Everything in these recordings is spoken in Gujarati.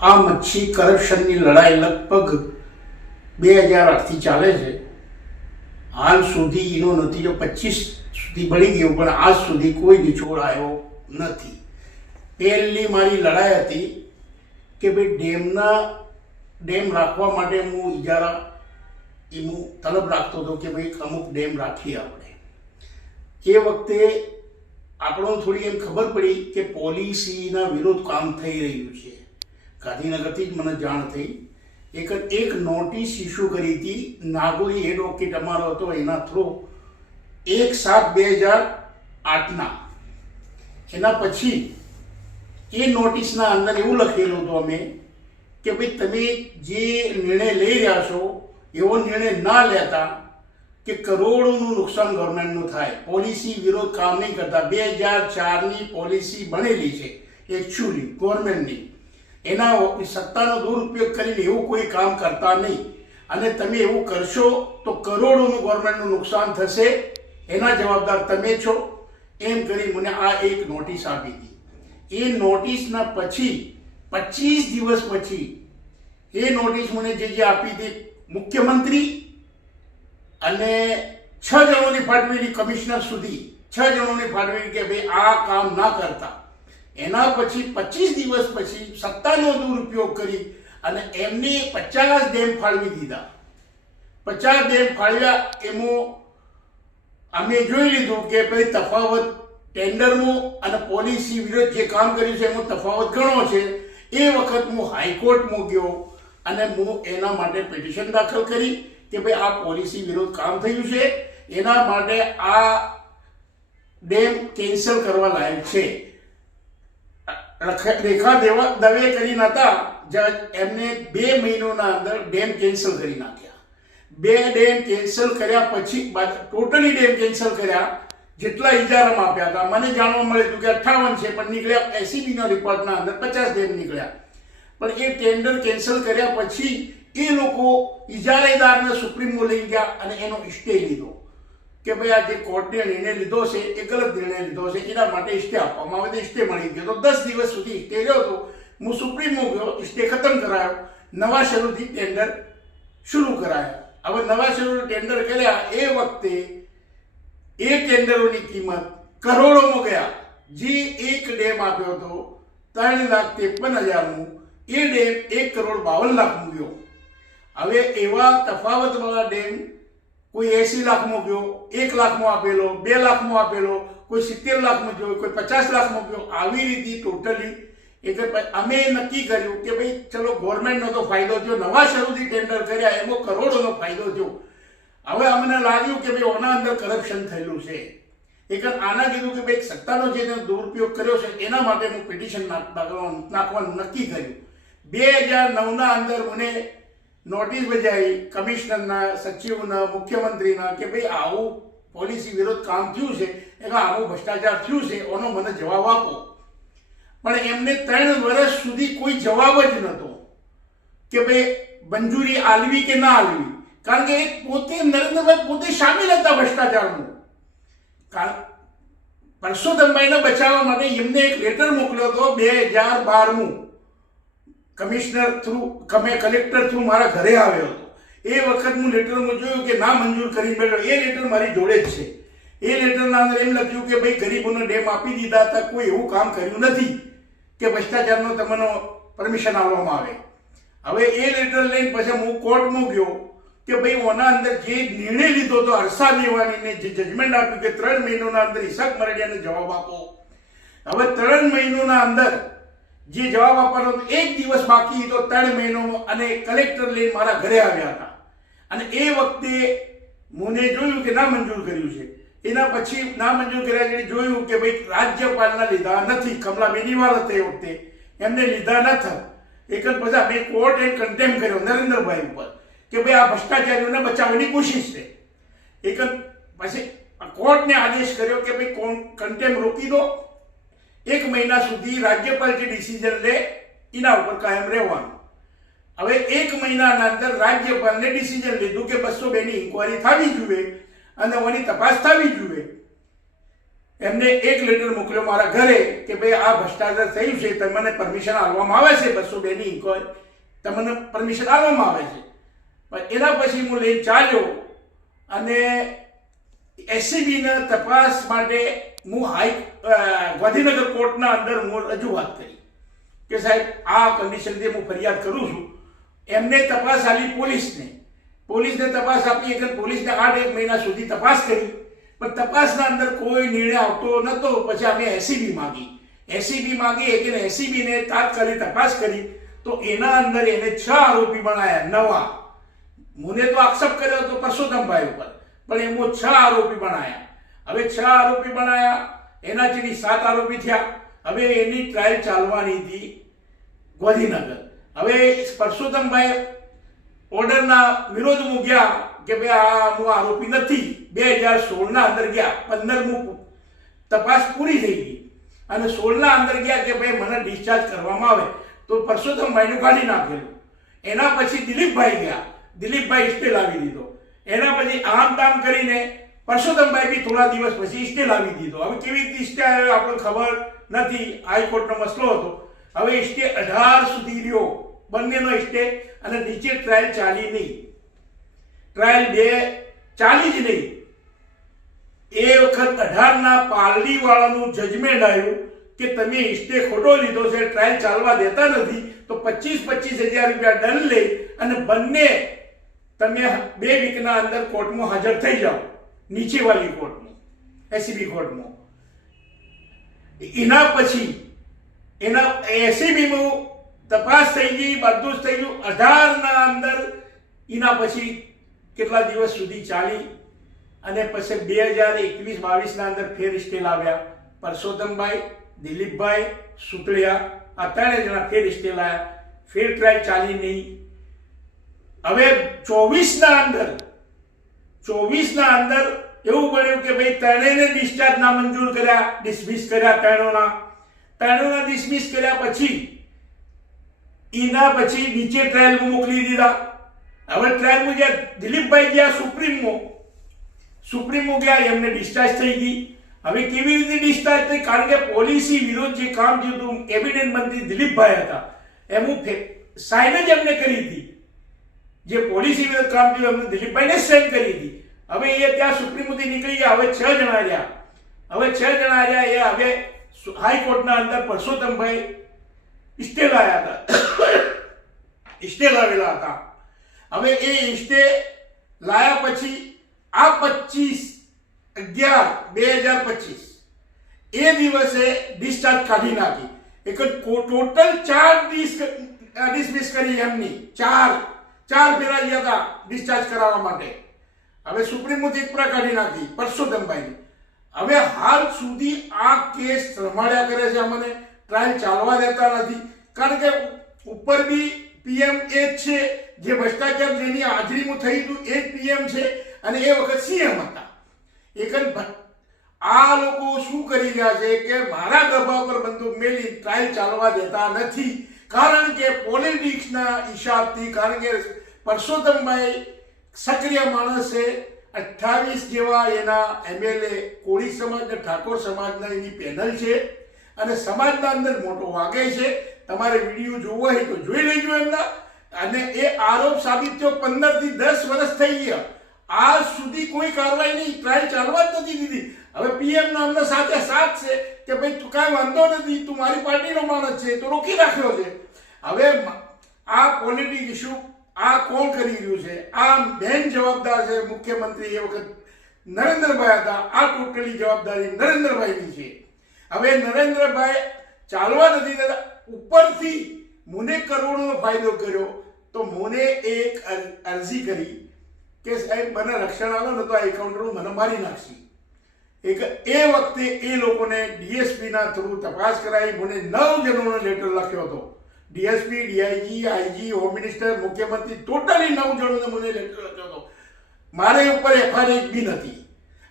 આ મચ્છી કરપ્શનની લડાઈ લગભગ 2008થી ચાલે છે. હાલ સુધી એનો નતીજો 25 સુધી બની ગયો, પણ આજ સુધી કોઈ નિચોડ આવ્યો નથી. પહેલી મારી લડાઈ હતી કે ભાઈ ડેમ રાખવા માટે હું ઇજારા એનું તલબ રાખતો હતો કે ભાઈ અમુક ડેમ રાખીએ આપણે. એ વખતે આપણો થોડી એમ ખબર પડી કે પોલિસીના વિરોધ કામ થઈ રહ્યું છે. ગાંધીનગરથી જ મને જાણ થઈ. એક નોટિસ ઇસ્યુ કરી હતી, નાગોરી એડવોકેટ અમારો હતો, એના થ્રુ 1/7/2008ના. એના પછી એ નોટિસના અંદર એવું લખેલું હતું અમે કે ભાઈ તમે જે નિર્ણય લઈ રહ્યા છો એવો નિર્ણય ના લેતા કે કરોડોનું નુકસાન ગવર્મેન્ટનું થાય. પોલિસી વિરોધ કામ નહીં કરતા. 2004ની પોલિસી બનેલી છે એકચ્યુઅલી ગવર્મેન્ટની. એના સત્તાનો દુરુપયોગ કરીને એવું કોઈ કામ કરતા નહીં, અને તમે એવું કરશો તો કરોડોનું ગવર્મેન્ટનું નુકસાન થશે, એના જવાબદાર તમે છો. એમ કરી મને આ એક નોટિસ આપી હતી. એ નોટિસના પછી 25 દિવસ પછી એ નોટિસ મને જે આપી હતી મુખ્યમંત્રી અને 6 જણોની ફાળવેલી, કમિશનર સુધી 6 જણોની ફાળવેલી કે ભાઈ આ કામ ના કરતા. એના પછી 25 દિવસ પછી સત્તાનો દુરુપયોગ કરી અને એમને 50 ડેમ ફાળવી દીધા. 50 ડેમ ફાળવ્યા. એમાં અમે જોઈ લીધું કે ભાઈ તફાવત ટેન્ડરમાં અને પોલિસી વિરુદ્ધ જે કામ કર્યું છે એમાં તફાવત ઘણો છે. એ વખત હું હાઈકોર્ટમાં ગયો અને હું એના માટે પિટિશન દાખલ કરી કે ભાઈ આ પોલિસી વિરુદ્ધ કામ થયું છે, એના માટે આ ડેમ કેન્સલ કરવા લાયક છે. રેખા દવે કરીને હતા જજ, એમને 2 મહિનાના અંદર ડેમ કેન્સલ કરી નાખ્યા. 2 ડેમ કેન્સલ કર્યા પછી ટોટલી ડેમ કેન્સલ કર્યા જેટલા ઇજારામાં આપ્યા હતા. મને જાણવા મળ્યું કે 58 છે, પણ નીકળ્યા SEBના રિપોર્ટના અંદર 50 ડેમ નીકળ્યા. પણ એ ટેન્ડર કેન્સલ કર્યા પછી એ લોકો ઇજારેદારને સુપ્રીમમાં લઈ ગયા અને એનો સ્ટે લીધો કે ભાઈ આ જે કોર્ટે નિર્ણય લીધો છે એ ગલત નિર્ણય લીધો છે, એના માટે સ્ટે આપવામાં આવે. સ્ટે મળી ગયો. તો 10 દિવસ સુધી સ્ટે રહ્યો હતો. હું સુપ્રીમમાં ગયો, સ્ટે ખતમ કરાયો, નવા શરૂથી ટેન્ડર શરૂ કરાયા. હવે નવા શરૂ ટેન્ડર કર્યા એ વખતે એ ટેન્ડરોની કિંમત કરોડોમાં ગયા. જે એક ડેમ આપ્યો હતો 3,53,000નું, એ ડેમ 1,52,00,000 ગયો. હવે એવા તફાવતવાળા ડેમ કોઈ 80 લાખમાં ગયો, 1 લાખમાં આપેલો, 2 લાખમાં આપેલો, કોઈ 70 લાખમાં ગયો, કોઈ 50 લાખમાં ગયો. આવી રીતે ટોટલી એટલે અમે નક્કી કર્યું કે ભાઈ ચલો ગવર્મેન્ટનો તો ફાયદો થયો, નવા શરૂથી ટેન્ડર કર્યા એમાં કરોડોનો ફાયદો થયો. હવે અમને લાગ્યું કે ભાઈ ઓના અંદર કરપ્શન થયેલું છે. આના કીધું કે ભાઈ સત્તાનો જે દુરુપયોગ કર્યો છે એના માટે હું પિટિશન નાખવાનું નક્કી કર્યું. 2009ના અંદર મને નોટિસ બજાવી કમિશનરના, સચિવના, મુખ્યમંત્રીના કે ભાઈ આવું પોલિસી વિરોધ કામ થયું છે, આવું ભ્રષ્ટાચાર થયું છે, એનો મને જવાબ આપો. પણ એમને 3 વર્ષ સુધી કોઈ જવાબ જ નહોતો કે ભાઈ મંજૂરી આલવી કે ના આલવી. કારણ કે પોતે નરેન્દ્રભાઈ પોતે સામેલ હતા ભ્રષ્ટાચારમાં. પરસોત્તમભાઈને બચાવવા માટે એમને એક લેટર મોકલ્યો હતો 2012માં. કમિશનર થ્રુ કલેક્ટર થ્રુ મારા ઘરે આવ્યો હતો. એ વખત હું લેટરમાં જોયું કે ના મંજૂર કરી બેઠો. એ લેટર મારી જોડે જ છે. એ લેટરના અંદર એમ લખ્યું કે ભાઈ ગરીબોને ડેમ આપી દીધા હતા, કોઈ એવું કામ કર્યું નથી કે ભ્રષ્ટાચારનો તમને પરમિશન આપવામાં આવે. હવે એ લેટર લઈને પછી હું કોર્ટમાં ગયો કે ભાઈ ઓના અંદર જે નિર્ણય લીધો હતો હર્ષા મેવાણીને, જે જજમેન્ટ આપ્યું કે 3 મહિનાના અંદર ઈશાક મરડિયાને જવાબ આપો. હવે 3 મહિનાના અંદર જે જવાબ આપવાનો 1 દિવસ બાકી હતો 3 મહિનામાં, અને કલેક્ટર લઈને મારા ઘરે આવ્યા હતા. અને એ વખતે મને જોયું કે ના મંજૂર કર્યું છે. એના પછી ના મંજૂર કર્યા એટલે જોયું કે ભાઈ રાજ્યપાલના લીધા નથી. કમલા બેનીવાલ હતા એ વખતે, એમને લીધા નથી. એક જ પછી મેં કોર્ટ એન્ડ કન્ટેમ્પ કર્યો નરેન્દ્રભાઈ ઉપર કે ભાઈ આ ભ્રષ્ટાચારીઓને બચાવવાની કોશિશ છે. પછી કોર્ટને આદેશ કર્યો કે ભાઈ કન્ટેમ્પ રોકી દો, 1 મહિના સુધી રાજ્યપાલ જે ડિસિઝન લે એના ઉપર કાયમ રહેવાનું. હવે 1 મહિનાના અંદર રાજ્યપાલને ડિસિઝન લીધું કે 202ની ઇન્કવાયરી થવી જોઈએ અને ઓની તપાસ થવી જોઈએ. એમને એક લેટર મોકલ્યો મારા ઘરે કે ભાઈ આ ભ્રષ્ટાચાર થયું છે, તમને પરમિશન આપવામાં આવે છે 202 ની ઇન્કવાયરી, તમને પરમિશન આપવામાં આવે છે. પણ એના પછી હું લઈને ચાલ્યો અને એસીબીના તપાસ માટે હું ગાંધીનગર કોર્ટના અંદર હું રજૂઆત કરી કે સાહેબ આ કન્ડિશનથી હું ફરિયાદ કરું છું. એમને તપાસ આપી પોલીસને તપાસ આપી એટલે પોલીસને 8 મહિના સુધી તપાસ કરી, પણ તપાસના અંદર કોઈ નિર્ણય આવતો નહોતો. પછી અમે એસીબી માગી એટલે એસીબીને તાત્કાલિક તપાસ કરી તો એના અંદર એને 6 આરોપી બનાવ્યા નવા. મને તો આક્ષેપ કર્યો હતો પરસોત્તમભાઈ ઉપર, પણ એમાં 6 આરોપી બનાવ્યા. હવે 6 આરોપી બનાવ્યા, એના ચીની 7 આરોપી થયા. હવે એની ટ્રાયલ ચાલવાની હતી ગાંધીનગર. હવે પરસોત્તમભાઈ ઓર્ડરના વિરોધમાં ગયા કે ભાઈ આ હું આરોપી નથી. 2016ના અંદર ગયા, 15મું તપાસ પૂરી થઈ ગઈ અને 16ના અંદર ગયા કે ભાઈ મને ડિસ્ચાર્જ કરવામાં આવે, તો પરસોત્તમભાઈનું કાઢી નાખેલું. એના પછી દિલીપભાઈ ગયા, દિલીપભાઈ સ્ટે લાવી દીધો. એના પછી આમ કામ કરીને પરસોત્તમભાઈ બી થોડા દિવસ પછી સ્ટે લાવી દીધો. હવે કેવી રીતે સ્ટે આવ્યો આપણને ખબર નથી, હાઈકોર્ટનો મસલો હતો. હવે સ્ટે 18 સુધી રહ્યો, બંનેનો સ્ટે, અને નીચે ટ્રાયલ ચાલી નહીં. ટ્રાયલ 2 ચાલી જ નહીં. એ વખત 18ના પાલડી વાળાનું જજમેન્ટ આવ્યું કે તમે સ્ટે ખોટો લીધો છે, ટ્રાયલ ચાલવા દેતા નથી, તો 25,000 રૂપિયા દંડ લઈ અને બંને તમે 2 વીકના અંદર કોર્ટમાં હાજર થઈ જાઓ, નીચેવાળી કોર્ટમાં, એસીબી કોર્ટમાં. એના પછી એસીબીમાં તપાસ થઈ ગઈ, બધું જ થઈ ગયું. 18ના અંદર એના પછી કેટલા દિવસ સુધી ચાલી અને પછી 2021-22ના અંદર ફેર સ્ટે લાવ્યા. પરસોત્તમભાઈ, દિલીપભાઈ, સુતળિયા, આ 3 જણા ફેર સ્ટે લાવ્યા. ફેર ટ્રાયલ ચાલી નહીં. હવે 24ના અંદર એવું બન્યું કે ભાઈ ત્રણેયને ડિસ્ચાર્જ નામંજૂર કર્યા, ડિસમિસ કર્યા. ત્રણેયના ડિસમિસ કર્યા પછી એના પછી નીચે ટ્રાયલમાં મોકલી દીધા. હવે ટ્રાયલમાં ગયા, દિલીપભાઈ ગયા સુપ્રીમમાં ગયા, એમને ડિસ્ચાર્જ થઈ ગઈ. હવે કેવી રીતે ડિસ્ચાર્જ થઈ? કારણ કે પોલિસી વિરોધ જે કામ થયું હતું, કેબિનેટ મંત્રી દિલીપભાઈ હતા, એનું સાઇન જ એમને કરી હતી. જે પોલિસી વિરોધ કામ થયું એમને દિલીપભાઈને સાઇન કરી હતી. હવે એ ત્યાં સુપ્રીમમાંથી નીકળી ગયા. હવે 6 જણા રહ્યા. એ હવે હાઈકોર્ટના અંદર પરસોત્તમભાઈ સ્ટે લાવ્યા હતા. હવે એ સ્ટે લાયા પછી આ 25/11/2025 એ દિવસે ડિસ્ચાર્જ કાઢી નાખી. એક ટોટલ 4 ડિસમિસ કરી એમની. 4 ફેરા ગયા હતા ડિસ્ચાર્જ કરાવવા માટે. હવે સુપ્રીમમાંથી 1 કાઢી નાખી પરસોત્તમભાઈ. હવે હાલ સુધી આ કેસ રમાડ્યા કરે છે. અમને ટ્રાયલ ચાલવા દેતા નથી. કારણ કે ઉપર બી પીએમ એ જ છે, જે ભ્રષ્ટાચાર જેની હાજરીમાં થઈ હતું એ જ પીએમ છે, અને એ વખત સીએમ હતા. આ લોકો શું કરી રહ્યા છે કે મારા ગભા પર બંદૂક મેલી ટ્રાયલ ચાલવા દેતા નથી. કારણ કે પોલિટિક્સના હિસાબથી, કારણ કે પરસોત્તમભાઈ સક્રિય માણસ છે. 28 જેવા એના એમએલએ કોળી સમાજ અને ઠાકોર સમાજના એની પેનલ છે, અને સમાજના અંદર મોટો વાગે છે. તમારે વિડીયો જોવો હોય તો જોઈ લેજો એમના. અને એ આરોપ સાબિત થયો. 15 થી 10 વર્ષ થઈ ગયા, આજ સુધી કોઈ કાર્યવાહી નહીં, ટ્રાયલ ચાલવા જ નથી દીધી. હવે પીએમ નામના સાથે સાથ છે કે ભાઈ તું કાંઈ વાંધો નથી, તું મારી પાર્ટીનો માણસ છે, તો રોકી રાખ્યો છે. હવે આ પોલિટિક ઇસ્યુ આ કોણ કરી રહ્યું છે? આ બેન જવાબદાર છે. મુખ્યમંત્રી એ વખત નરેન્દ્રભાઈ હતા. આ ટોટલી જવાબદારી નરેન્દ્રભાઈની છે. હવે નરેન્દ્રભાઈ ચાલવા નથી દેતા. ઉપરથી મને કરોડોનો ફાયદો કર્યો, તો મને એક અરજી કરી કે સાહેબ મને રક્ષણ આલો ને તો આ એકાઉન્ટમાં મને મારી નાખશે. એ વખતે એ લોકોને ડીએસપીના થ્રુ તપાસ કરાવી. મને 9 જણોનો લેટર લખ્યો હતો. DSP, DIG, IG, home minister, મુખ્યમંત્રી, ટોટલી 9 જણોને મને લેટર લખ્યો હતો. મારે ઉપર એફઆઈઆર બી નથી.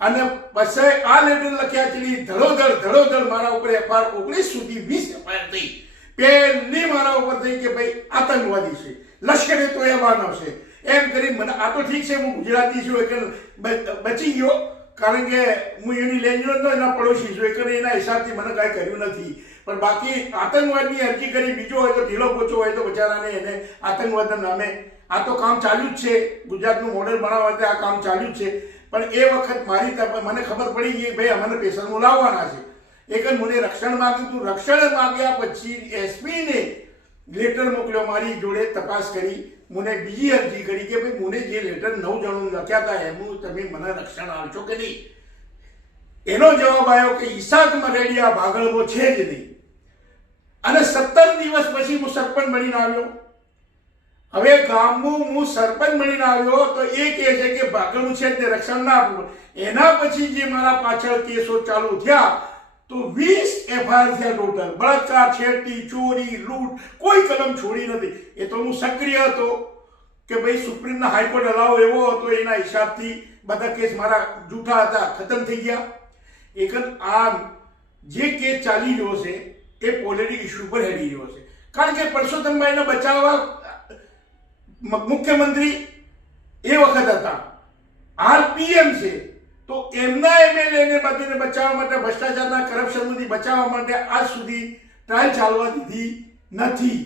અને પછી આ લેટર લખ્યા છે ધડોધડ મારા ઉપર એફઆઈઆર 19 સુધી 20 એફઆઈઆર થઈ. પહેલી મારા ઉપર થઈ કે ભાઈ આતંકવાદી છે, લશ્કરે તોયબાનો છે, એમ કરી મને. આ તો ઠીક છે, હું ગુજરાતી છું એટલે બચી ગયો, કારણ કે હું એની લેન્જ નતો, એના પડોશી છું, એટલે એના હિસાબથી મને કાંઈ કર્યું નથી. પણ બાકી આતંકવાદની અરજી કરી, બીજો હોય તો ઢીલો પોચો હોય તો બચારાને એને આતંકવાદના નામે આ તો કામ ચાલુ જ છે. ગુજરાતનું મોડેલ બનાવવા માટે આ કામ ચાલુ જ છે. પણ એ વખત મને ખબર પડી ગઈ ભાઈ અમને પેશન્ટો લાવવાના છે. એક મને રક્ષણ માગ્યું હતું. રક્ષણ માગ્યા પછી એસપીને લેટર મોકલ્યો, મારી જોડે તપાસ કરી, મને બીજી અરજી કરી કે ભાઈ મને જે લેટર 9 જણો લખ્યા હતા એનું તમે મને રક્ષણ આપશો કે નહીં. એનો જવાબ આવ્યો કે ઈશાક મરેડિયા ભાગળવો છે જ નહીં. અને 17 દિવસ પછી હું સરપંચ બનીને આવ્યો. હવે ગામનું હું સરપંચ બનીને આવ્યો તો એ કહે છે કે ભાગળવું છે તે રક્ષણ ના આપવું. એના પછી જે મારા પાછળ કેસો ચાલુ થયા તો 20 એફઆઈઆર થયા ટોટલ. બળાત્કાર, છેડતી, ચોરી, લૂંટ, કોઈ કલમ છોડી નથી. એ તો હું સક્રિય હતો કે ભાઈ સુપ્રીમના હાઈકોર્ટ અલાવ એવો હતો, એના હિસાબથી બધા કેસ મારા જૂઠા હતા, ખતમ થઈ ગયા. એક આ જે કેસ ચાલી રહ્યો છે એ પોલિટિક ઇસ્યુ પર હેડી રહ્યો છે. કારણ કે પરસોત્તમભાઈને બચાવવા મુખ્યમંત્રી એ વખત હતા, હાલ પીએમ છે, તો એમના એમએલએને બધીને બચાવવા માટે, ભ્રષ્ટાચારના કરપ્શનમાંથી બચાવવા માટે આજ સુધી ટ્રાયલ ચાલવા દીધી નથી.